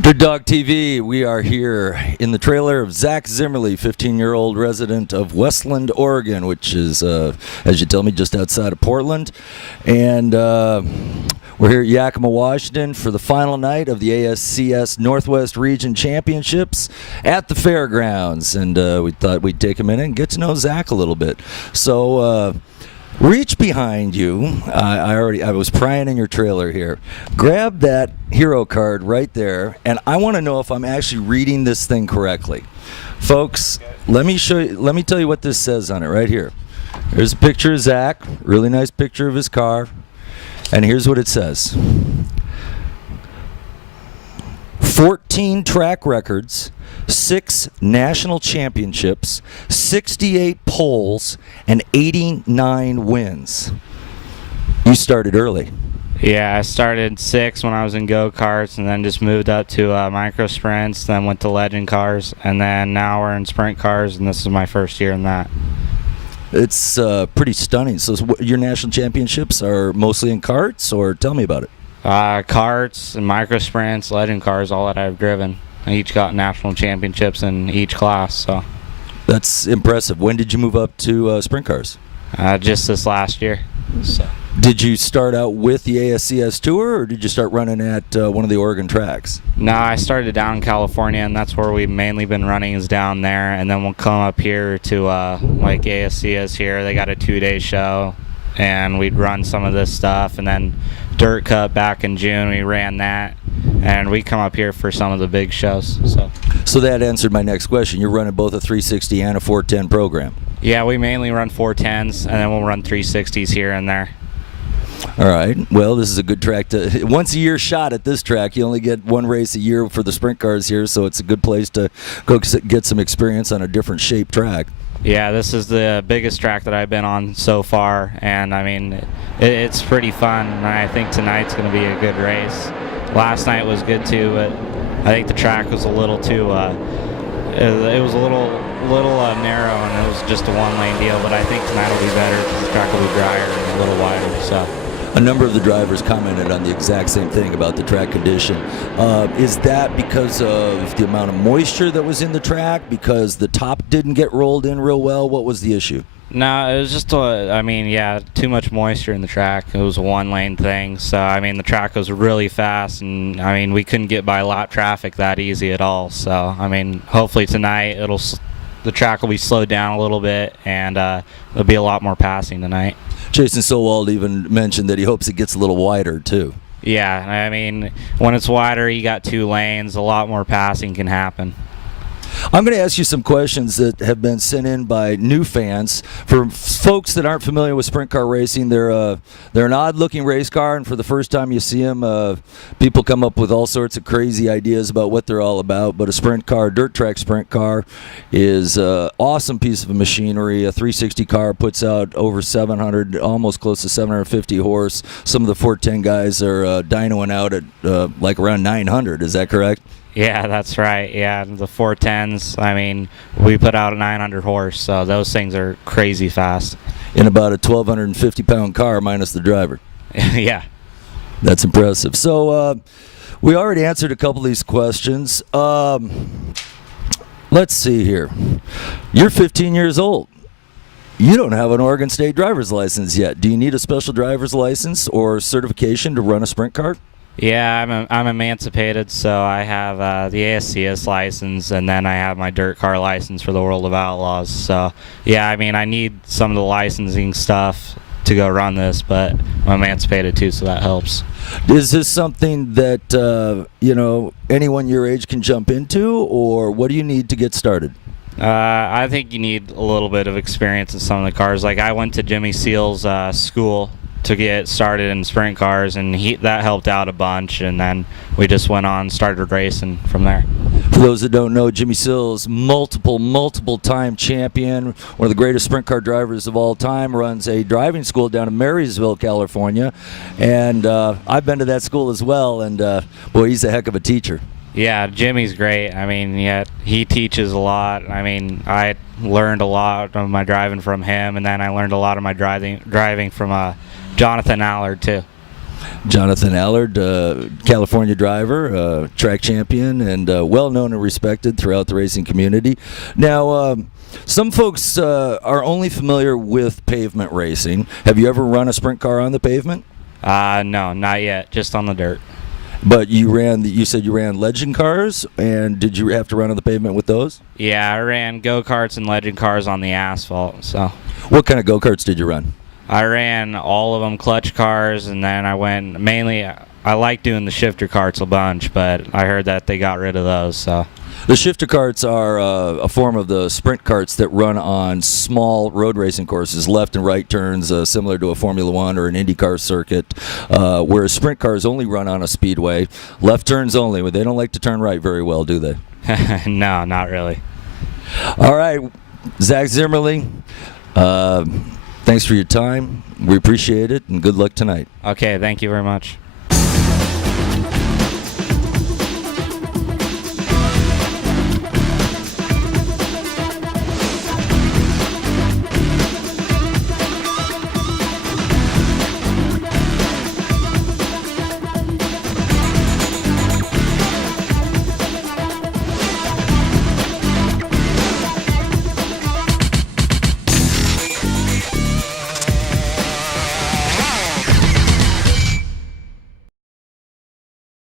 DirtDogTV, we are here in the trailer of Zach Zimmerly, 15-year-old resident of Westland, Oregon, which is, as you tell me, just outside of Portland. And we're here at Yakima, Washington for the final night of the ASCS Northwest Region Championships at the fairgrounds. And we thought we'd take a minute and get to know Zach a little bit. So reach behind you. I was prying in your trailer here. Grab that hero card right there, and I want to know if I'm actually reading this thing correctly. Folks, let me tell you what this says on it right here. There's a picture of Zach, really nice picture of his car, and here's what it says. 14 track records, 6 national championships, 68 poles, and 89 wins. You started early. Yeah, I started 6 when I was in go-karts, and then just moved up to micro sprints, then went to legend cars, and then now we're in sprint cars, and this is my first year in that. It's pretty stunning. So your national championships are mostly in karts, or tell me about it. Karts and micro sprints, legend cars, all that I've driven. I each got national championships in each class. So that's impressive. When did you move up to sprint cars? Just this last year. So. Did you start out with the ASCS Tour, or did you start running at one of the Oregon tracks? No, I started down in California, and that's where we've mainly been running is down there. And then we'll come up here to like ASCS here. They got a 2-day show, and we'd run some of this stuff. And then Dirt Cup back in June, we ran that. And we come up here for some of the big shows. So that answered my next question. You're running both a 360 and a 410 program. Yeah, we mainly run 410s, and then we'll run 360s here and there. All right. Well, this is a good track to once a year shot at this track. You only get one race a year for the sprint cars here, so it's a good place to go get some experience on a different shaped track. Yeah, this is the biggest track that I've been on so far, and I mean, it's pretty fun. And I think tonight's going to be a good race. Last night was good too, but I think the track was a little too. It was a little narrow, and it was just a one-lane deal. But I think tonight will be better because the track will be drier and a little wider. So. A number of the drivers commented on the exact same thing about the track condition. Is that because of the amount of moisture that was in the track? Because the top didn't get rolled in real well? What was the issue? No, it was just, too much moisture in the track. It was a one-lane thing. So, I mean, the track was really fast, and, I mean, we couldn't get by lot traffic that easy at all. So, I mean, hopefully tonight the track will be slowed down a little bit, and there'll be a lot more passing tonight. Jason Sowald even mentioned that he hopes it gets a little wider, too. Yeah, I mean, when it's wider, you got 2 lanes, a lot more passing can happen. I'm going to ask you some questions that have been sent in by new fans. For folks that aren't familiar with sprint car racing, they're an odd-looking race car, and for the first time you see them, people come up with all sorts of crazy ideas about what they're all about. But a sprint car, dirt track sprint car, is an awesome piece of machinery. A 360 car puts out over 700, almost close to 750 horse. Some of the 410 guys are dynoing out at like around 900. Is that correct? Yeah, that's right. Yeah, the 410s, I mean, we put out a 900 horse, so those things are crazy fast. In about a 1,250-pound car minus the driver. Yeah. That's impressive. So we already answered a couple of these questions. Let's see here. You're 15 years old. You don't have an Oregon State driver's license yet. Do you need a special driver's license or certification to run a sprint car? Yeah, I'm emancipated, so I have the ASCS license, and then I have my dirt car license for the World of Outlaws. So, yeah, I mean, I need some of the licensing stuff to go run this, but I'm emancipated too, so that helps. Is this something that, anyone your age can jump into, or what do you need to get started? I think you need a little bit of experience in some of the cars. Like, I went to Jimmy Seal's school to get started in sprint cars, and that helped out a bunch, and then we just went on and started racing from there. For those that don't know, Jimmy Sills, multiple time champion, one of the greatest sprint car drivers of all time, runs a driving school down in Marysville, California, and I've been to that school as well, and boy, he's a heck of a teacher. Yeah, Jimmy's great. I mean, yeah, he teaches a lot. I mean, I learned a lot of my driving from him, and then I learned a lot of my driving from Jonathan Allard too. Jonathan Allard, California driver, track champion, and well known and respected throughout the racing community. Now, some folks are only familiar with pavement racing. Have you ever run a sprint car on the pavement? No, not yet. Just on the dirt. But you said you ran legend cars, and did you have to run on the pavement with those? Yeah, I ran go-karts and legend cars on the asphalt. So. What kind of go-karts did you run? I ran all of them, clutch cars, and then I went mainly. I like doing the shifter carts a bunch, but I heard that they got rid of those. So. The shifter carts are a form of the sprint carts that run on small road racing courses, left and right turns, similar to a Formula One or an IndyCar circuit, whereas sprint cars only run on a speedway, left turns only. They don't like to turn right very well, do they? No, not really. All right, Zach Zimmerly, thanks for your time. We appreciate it, and good luck tonight. Okay, thank you very much.